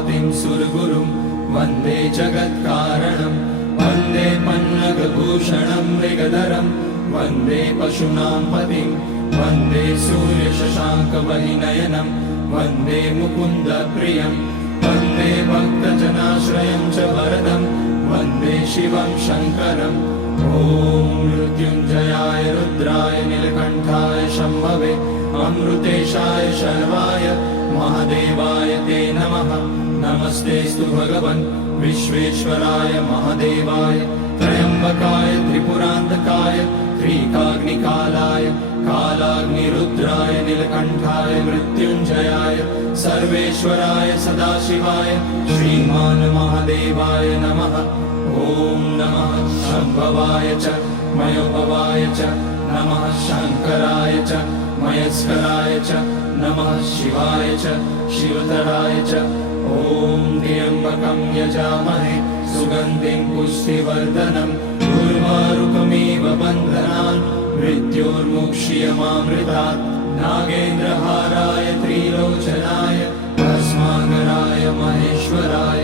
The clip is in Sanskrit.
पतिं सुरगुरुं वन्दे जगत्कारणं वन्दे पन्नगभूषणं मृगधरं वन्दे पशूनां पतिं वन्दे सूर्यशशाङ्कवहिनयनं वन्दे मुकुन्दप्रियं वन्दे भक्तजनाश्रयं च वरदं वन्दे शिवं शङ्करम् ॐ मृत्युञ्जयाय रुद्राय नीलकण्ठाय शम्भवे अमृतेशाय शर्वाय महादेवाय ते नमः। नमस्तेऽस्तु भगवन् विश्वेश्वराय महादेवाय त्र्यम्बकाय त्रिपुरान्तकाय त्रिकाग्निकालाय कालाग्निरुद्राय नीलकण्ठाय मृत्युञ्जयाय सर्वेश्वराय सदाशिवाय श्रीमान् महादेवाय नमः। ॐ नमः शम्भवाय च मयोभवाय च नमः शङ्कराय च मयस्कराय च नमः शिवाय च शिवतराय च ॐ त्र्यम्बकं यजामहे सुगन्धिं पुष्टिवर्धनम् उर्वारुकमिव बन्धनान् मृत्योर्मुक्ष्यमामृतात् नागेन्द्रहाराय त्रिलोचनाय भस्माकराय महेश्वराय